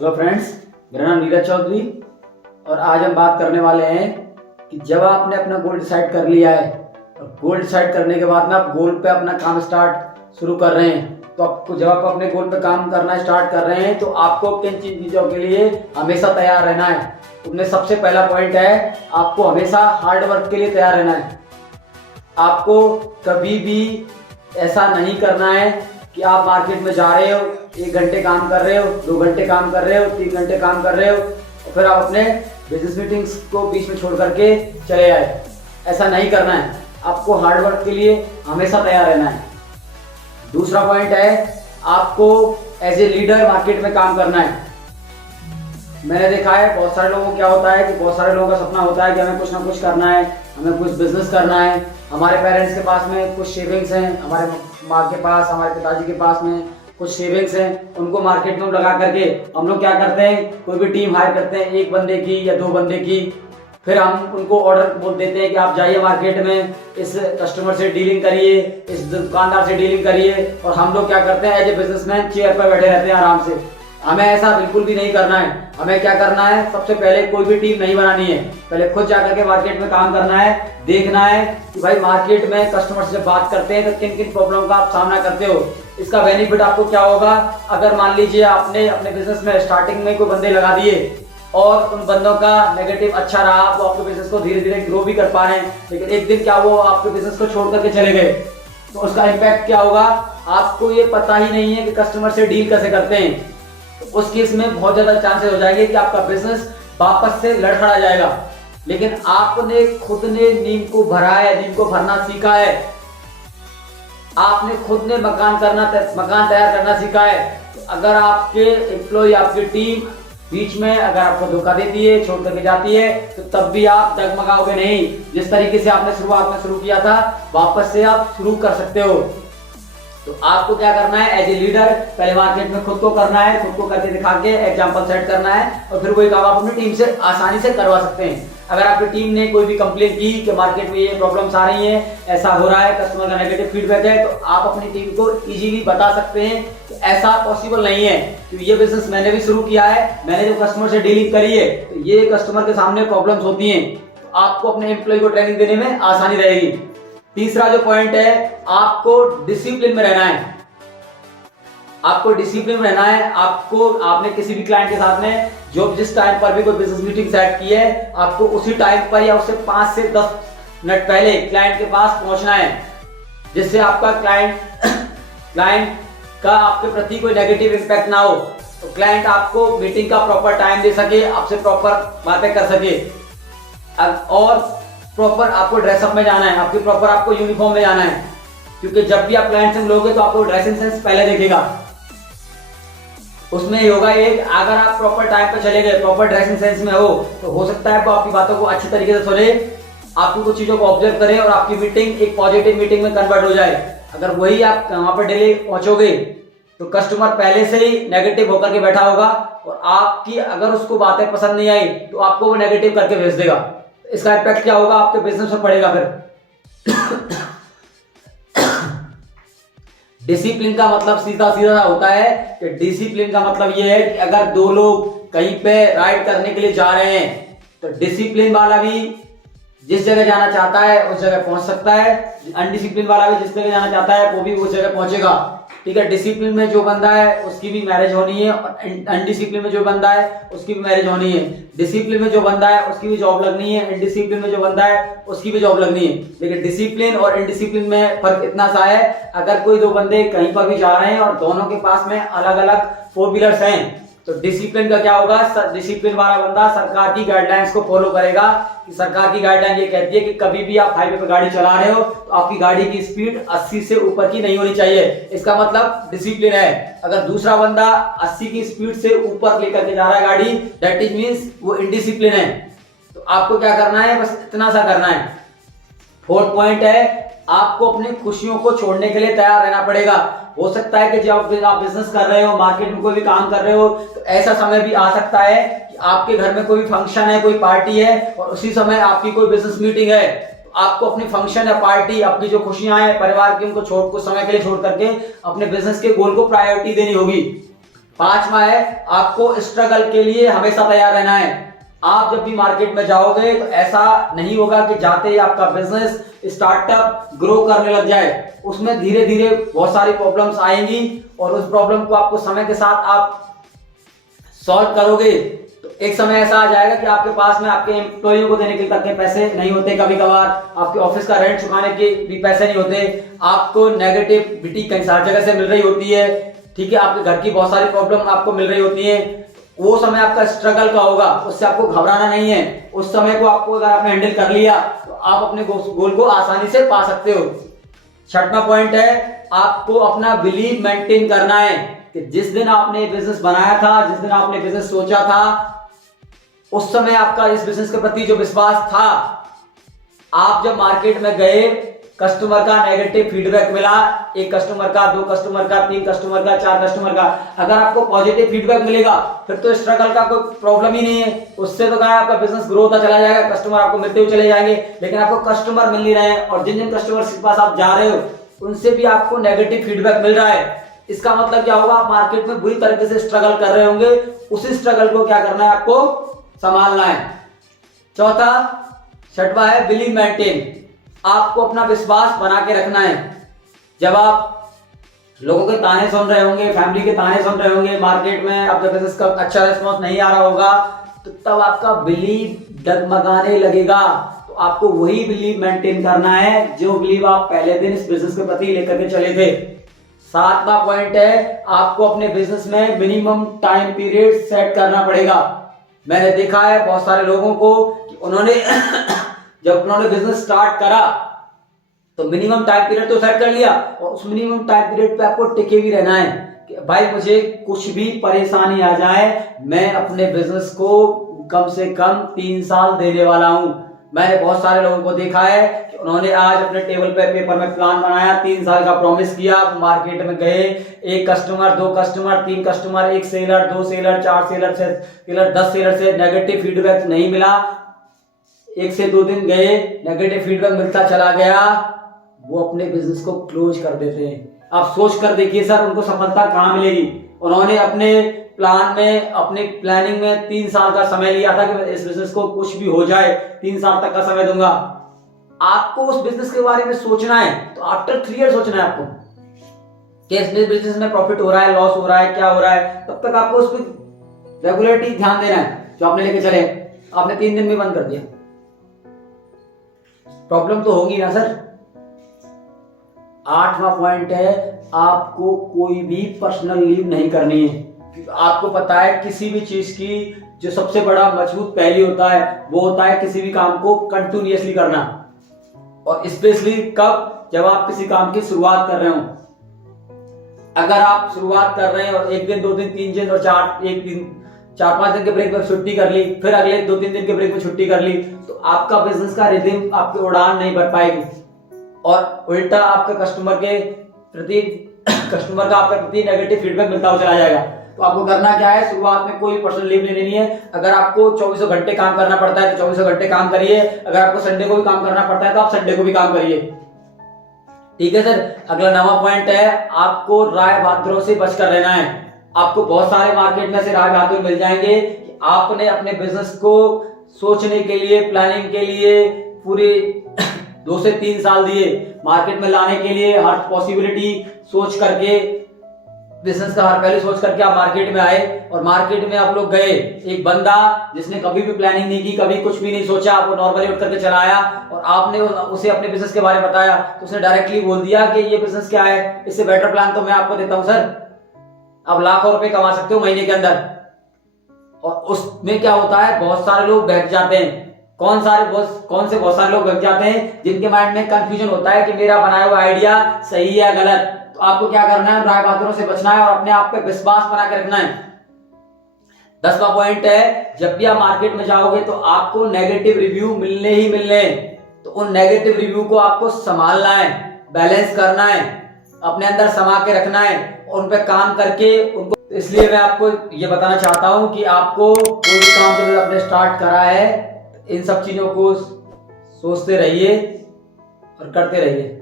Hello friends, मेरा नाम नीरज चौधरी और आज हम बात करने वाले हैं कि जब आपने अपना गोल डिसाइड कर लिया है और गोल डिसाइड करने के बाद में आप गोल पे अपना काम शुरू कर रहे हैं, तो आपको जब आप अपने गोल पे काम करना स्टार्ट कर रहे हैं तो आपको किन चीज़ों के लिए हमेशा तैयार रहना है। उनमें सबसे पहला पॉइंट है, आपको हमेशा हार्ड वर्क के लिए तैयार रहना है। आपको कभी भी ऐसा नहीं करना है कि आप मार्केट में जा रहे हो, 1 घंटे काम कर रहे हो, 2 घंटे काम कर रहे हो, 3 घंटे काम कर रहे हो और फिर आप अपने बिजनेस मीटिंग्स को बीच में छोड़ करके चले आए। ऐसा नहीं करना है। आपको हार्ड वर्क के लिए हमेशा तैयार रहना है। दूसरा पॉइंट है, आपको एज ए लीडर मार्केट में काम करना है। मैंने देखा है बहुत सारे लोगों को क्या होता है कि बहुत सारे लोगों का सपना होता है कि हमें कुछ ना कुछ करना है, हमें कुछ बिजनेस करना है। हमारे पेरेंट्स के पास में कुछ सेविंग्स हैं, हमारे माँ के पास, हमारे पिताजी के पास में कुछ सेविंग्स हैं, उनको मार्केट में लगा करके हम लोग क्या करते हैं, कोई भी टीम हायर करते हैं, 1 बंदे की या 2 बंदे की। फिर हम उनको ऑर्डर बोल देते हैं कि आप जाइए मार्केट में, इस कस्टमर से डीलिंग करिए, इस दुकानदार से डीलिंग करिए। और हम लोग क्या करते हैं, एज ए बिजनेसमैन चेयर पर बैठे रहते हैं आराम से। हमें ऐसा बिल्कुल भी नहीं करना है। हमें क्या करना है, सबसे पहले कोई भी टीम नहीं बनानी है, पहले खुद जाकर के मार्केट में काम करना है। देखना है कि भाई मार्केट में कस्टमर से जब बात करते हैं तो किन किन प्रॉब्लम का आप सामना करते हो। इसका बेनिफिट आपको क्या होगा, अगर मान लीजिए आपने अपने बिजनेस में स्टार्टिंग में कोई बंदे लगा दिए और उन बंदों का नेगेटिव अच्छा रहा, वो आपके बिजनेस को धीरे धीरे ग्रो भी कर पा रहे हैं, लेकिन एक दिन क्या वो आपके बिजनेस को छोड़ करके चले गए, तो उसका इम्पैक्ट क्या होगा, आपको ये पता ही नहीं है कि कस्टमर से डील कैसे करते हैं। उस केस में बहुत ज्यादा चांसेस हो जाएंगे कि आपका बिजनेस वापस से लड़खड़ा जाएगा। लेकिन आपने खुद ने नींव को भरा है, नींव को भरना सीखा है, आपने खुद ने मकान तैयार करना सीखा है। तो अगर आपके एम्प्लॉय, आपकी टीम बीच में अगर आपको धोखा देती है, छोड़ करके जाती है, तो तब भी आप डगमगाओगे नहीं। जिस तरीके से आपने शुरुआत में शुरू किया था, वापस से आप शुरू कर सकते हो। तो आपको क्या करना है, एज ए लीडर पहले मार्केट में खुद को करना है, खुद को करके दिखा के एग्जांपल सेट करना है और फिर वही काम आप अपनी टीम से आसानी से करवा सकते हैं। अगर आपकी टीम ने कोई भी कंप्लेंट की कि मार्केट में ये प्रॉब्लम्स आ रही हैं, ऐसा हो रहा है, कस्टमर का नेगेटिव फीडबैक है, तो आप अपनी टीम को इजीली बता सकते हैं कि ऐसा पॉसिबल नहीं है, तो ये बिजनेस मैंने भी शुरू किया है, मैंने जो कस्टमर से डीलिंग करी है, तो ये कस्टमर के सामने प्रॉब्लम्स होती हैं। तो आपको अपने एम्प्लॉय को ट्रेनिंग देने में आसानी रहेगी। तीसरा जो पॉइंट है, आपको डिसिप्लिन में रहना है। आपको डिसिप्लिन में रहना है। आपने किसी भी क्लाइंट के साथ में जो जिस टाइम पर भी कोई बिजनेस मीटिंग सेट की है, आपको उसी टाइम पर या उससे 5 से 10 मिनट पहले क्लाइंट के पास पहुंचना है, जिससे आपका क्लाइंट का आपके प्रति कोई नेगेटिव इंपैक्ट ना हो। तो क्लाइंट आपको मीटिंग का प्रॉपर टाइम दे सके, आपसे प्रॉपर बातें कर सके। और प्रॉपर आपको ड्रेसअप में जाना है, आपको यूनिफॉर्म में जाना है, क्योंकि जब भी आप क्लाइंट से मिलोगे तो आपको ड्रेसिंग सेंस पहले देखेगा। उसमें योगा एक, अगर आप प्रॉपर टाइम पे चले गए, प्रॉपर ड्रेसिंग सेंस में हो सकता है वो आपकी बातों को अच्छी तरीके से सुने, आपकी कुछ चीजों को ऑब्जर्व करे और आपकी मीटिंग एक पॉजिटिव मीटिंग में कन्वर्ट हो जाए। अगर वही आप वहां पर डेली पहुंचोगे तो कस्टमर पहले से ही नेगेटिव होकर के बैठा होगा और आपकी अगर उसको बातें पसंद नहीं आई तो आपको वो नेगेटिव करके भेज देगा। इसका इम्पैक्ट क्या होगा, आपके बिजनेस पर पड़ेगा। फिर डिसिप्लिन का मतलब सीधा सीधा होता है कि डिसिप्लिन का मतलब यह है कि अगर 2 लोग कहीं पे राइड करने के लिए जा रहे हैं तो डिसिप्लिन वाला भी जिस जगह जाना चाहता है उस जगह पहुंच सकता है, अनडिसिप्लिन वाला भी जिस जगह जाना चाहता है वो भी उस जगह पहुंचेगा। ठीक है, डिसिप्लिन में जो बंदा है उसकी भी मैरिज होनी है और अनडिसिप्लिन में जो बंदा है उसकी भी मैरिज होनी है। डिसिप्लिन में जो बंदा है उसकी भी जॉब लगनी है, इनडिसिप्लिन में जो बंदा है उसकी भी जॉब लगनी है। लेकिन डिसिप्लिन और इनडिसिप्लिन में फर्क इतना सा है, अगर कोई 2 बंदे कहीं पर भी जा रहे हैं और दोनों के पास में अलग अलग 4 व्हीलर्स हैं, तो डिसिप्लिन का क्या होगा, डिसिप्लिन वाला बंदा सरकार की गाइडलाइंस को फॉलो करेगा। कि सरकार की गाइडलाइन ये कहती है कि कभी भी आप हाईवे पर गाड़ी चला रहे हो तो आपकी गाड़ी की स्पीड 80 से ऊपर की नहीं होनी चाहिए। इसका मतलब डिसिप्लिन है। अगर दूसरा बंदा 80 की स्पीड से ऊपर लेकर के जा रहा है गाड़ी, दैट इज मींस वो इनडिसिप्लिन है। तो आपको क्या करना है, बस इतना सा करना है। 4th पॉइंट है, आपको अपनी खुशियों को छोड़ने के लिए तैयार रहना पड़ेगा। हो सकता है कि जब आप बिजनेस कर रहे हो, मार्केट में कोई भी काम कर रहे हो, तो ऐसा समय भी आ सकता है कि आपके घर में कोई फंक्शन है, कोई पार्टी है और उसी समय आपकी कोई बिजनेस मीटिंग है। तो आपको अपनी फंक्शन या पार्टी, अपनी जो खुशियां हैं परिवार की, उनको कुछ समय के लिए छोड़ करके अपने बिजनेस के गोल को प्रायोरिटी देनी होगी। 5वां है आपको स्ट्रगल के लिए हमेशा तैयार रहना है। आप जब भी मार्केट में जाओगे तो ऐसा नहीं होगा कि जाते ही आपका बिजनेस स्टार्टअप ग्रो करने लग जाए। उसमें धीरे धीरे बहुत सारी प्रॉब्लम्स आएंगी और उस प्रॉब्लम को आपको समय के साथ आप सॉल्व करोगे तो एक समय ऐसा आ जाएगा कि आपके पास में आपके एम्प्लॉइयों को देने के तक के पैसे नहीं होते, कभी कभार आपके ऑफिस का रेंट चुकाने के भी पैसे नहीं होते, आपको नेगेटिविटी कई सारी जगह से मिल रही होती है, ठीक है, आपके घर की बहुत सारी प्रॉब्लम आपको मिल रही होती है। वो समय आपका स्ट्रगल का होगा, उससे आपको घबराना नहीं है। उस समय को आपको अगर आपने हैंडल कर लिया तो आप अपने गोल को आसानी से पा सकते हो। 6वां पॉइंट है आपको अपना बिलीव मेंटेन करना है कि जिस दिन आपने बिजनेस बनाया था, जिस दिन आपने बिजनेस सोचा था, उस समय आपका इस बिजनेस के प्रति जो विश्वास था, आप जब मार्केट में गए, कस्टमर का नेगेटिव फीडबैक मिला, 1 कस्टमर का, 2 कस्टमर का, 3 कस्टमर का, 4 कस्टमर का, अगर आपको पॉजिटिव फीडबैक मिलेगा फिर तो स्ट्रगल का कोई प्रॉब्लम ही नहीं है। उससे तो क्या आपका बिजनेस ग्रो होता चला जाएगा, कस्टमर आपको मिलते हुए चले जाएंगे। लेकिन आपको कस्टमर मिल नहीं रहे हैं और जिन जिन कस्टमर के पास आप जा रहे हो उनसे भी आपको नेगेटिव फीडबैक मिल रहा है, इसका मतलब क्या होगा, आप मार्केट में बुरी तरीके से स्ट्रगल कर रहे होंगे। उसी स्ट्रगल को क्या करना है, आपको संभालना है। 6वां है बिलीव मेंटेन, आपको अपना विश्वास बना के रखना है। जब आप लोगों के ताने सुन रहे होंगे, फैमिली के ताने सुन रहे होंगे, मार्केट में आपका बिजनेस का अच्छा रिस्पॉन्स नहीं आ रहा होगा, तो तब आपका बिलीव डगमगाने लगेगा। तो आपको वही बिलीव मेंटेन करना है जो बिलीव आप पहले दिन इस बिजनेस के प्रति लेकर के चले थे। 7वां पॉइंट है आपको अपने बिजनेस में मिनिमम टाइम पीरियड सेट करना पड़ेगा। मैंने देखा है बहुत सारे लोगों को कि उन्होंने जब उन्होंने बिजनेस स्टार्ट करा तो मिनिमम टाइम पीरियड तो सेट कर लिया और उस मिनिमम टाइम पीरियड पे आपको टिके भी रहना है कि भाई मुझे कुछ भी परेशानी आ जाए, मैं अपने बिजनेस को कम से कम 3 साल देने वाला हूं। मैंने बहुत सारे लोगों को देखा है कि उन्होंने आज अपने टेबल पे पेपर में प्लान बनाया, 3 साल का प्रॉमिस किया, मार्केट में गए, 1 customer, 2 customer, 3 customer, 1 seller, 2 seller, 4 seller से 10 सेलर से नेगेटिव फीडबैक नहीं मिला, 1 से 2 दिन गए, नेगेटिव फीडबैक मिलता चला गया, वो अपने बिजनेस को क्लोज कर देते हैं। आप सोच कर देखिए सर उनको सफलता कहां मिलेगी। उन्होंने अपने प्लान में, अपने प्लानिंग में 3 साल का समय लिया था कि मैं इस बिजनेस को कुछ भी हो जाए 3 साल तक का समय दूंगा। आपको उस बिजनेस के बारे में सोचना है तो आफ्टर 3 ईयर सोचना है आपको कि इस बिजनेस में प्रॉफिट हो रहा है, लॉस हो रहा है, क्या हो रहा है, तब तक आपको उस पर रेगुलरली ध्यान देना है। जो आपने लेके चले, आपने 3 दिन में बंद कर दिया, प्रॉब्लम तो होगी ना सर। 8वां पॉइंट है आपको कोई भी पर्सनल लीव नहीं करनी है। आपको पता है किसी भी चीज की जो सबसे बड़ा मजबूत पहली होता है वो होता है किसी भी काम को कंटिन्यूअसली करना, और स्पेशली कब, जब आप किसी काम की शुरुआत कर रहे हो। अगर आप शुरुआत कर रहे हैं और 1 दिन, 2 दिन, 3 दिन और 4-5 दिन के ब्रेक में छुट्टी कर ली, फिर अगले 2-3 दिन के ब्रेक में छुट्टी कर ली, तो आपका बिजनेस का रिदम, आपकी उड़ान नहीं बढ़ पाएगी और उल्टा आपके कस्टमर का आपके प्रति नेगेटिव फीडबैक मिलता हुआ चला जाएगा। तो आपको करना क्या है, शुरुआत में कोई पर्सनल लीव नहीं लेनी है। अगर आपको 24 घंटे काम करना पड़ता है तो 24 घंटे काम करिए, अगर आपको संडे को भी काम करना पड़ता है तो आप संडे को भी काम करिए, ठीक है सर। अगला 9वां पॉइंट है आपको राय बहादुरों से बचकर रहना है। आपको बहुत सारे मार्केट में से राय बहादुर मिल जाएंगे कि आपने अपने बिजनेस को सोचने के लिए, प्लानिंग के लिए पूरे 2 से 3 साल दिए, मार्केट में लाने के लिए हर पॉसिबिलिटी सोच करके, बिजनेस का हर पहलू सोच करके आप मार्केट में आए और मार्केट में आप लोग गए। एक बंदा जिसने कभी भी प्लानिंग नहीं की, कभी कुछ भी नहीं सोचा, वो नॉर्मली उठ करके चला आया और आपने उसे अपने बिजनेस के बारे में बताया तो उसने डायरेक्टली बोल दिया कि ये बिजनेस क्या है, इससे बेटर प्लान तो मैं आपको देता हूं सर, आप लाखों रुपए कमा सकते हो महीने के अंदर। और उसमें क्या होता है, बहुत सारे लोग बहक जाते हैं। कौन से बहुत सारे लोग बहक जाते हैं जिनके माइंड में कंफ्यूजन होता है कि मेरा बनाया हुआ आइडिया सही है या गलत। तो आपको क्या करना है, राय बहादुरों से बचना है और अपने आप पे विश्वास बना के रखना है। 10वां पॉइंट है, जब भी आप मार्केट में जाओगे तो आपको नेगेटिव रिव्यू मिलने ही मिलने, तो उन नेगेटिव रिव्यू को आपको संभालना है, बैलेंस करना है, अपने अंदर समा के रखना है और उन पे काम करके उनको। इसलिए मैं आपको ये बताना चाहता हूं कि आपको कोई भी काम जब आपने स्टार्ट करा है, इन सब चीजों को सोचते रहिए और करते रहिए।